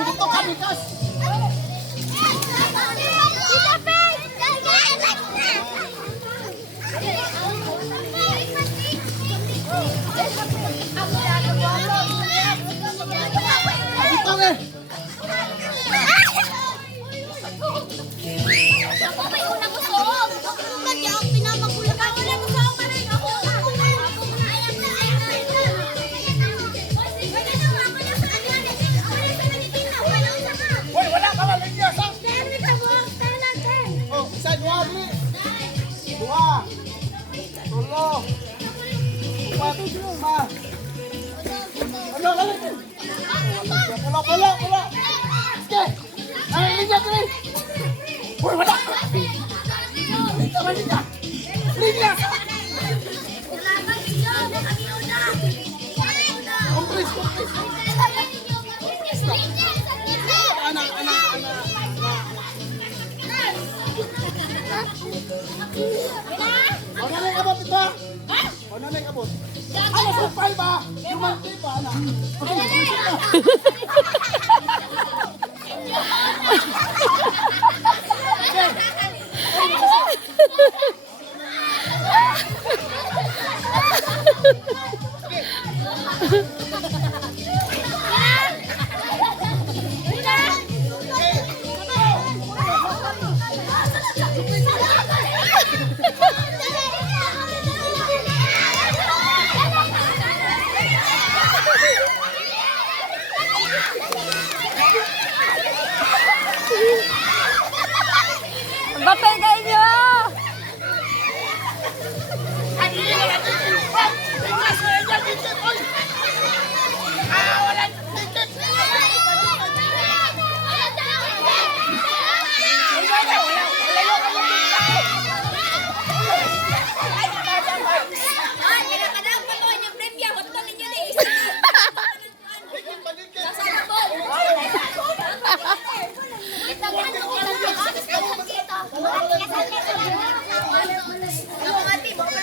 Dito ka, bigas. Dito nga. Ako may unang usok. Lagi ako pinamagulak. Ako unang usok pa rin ako. Hoy, wala ka malinyas, ha? Oh, isa, dua, bili. Dua. Tulo. Empat, lima. Ano, kalit? Pulo. Sige. Ay, linyas, bili. Hoy, wala. Dito ka, linyas. Linyas. Kompres. Anak. Ano na yung abot ito, ha? Ano na yung abot? Ano, supay ba? Lumantay ba, anak?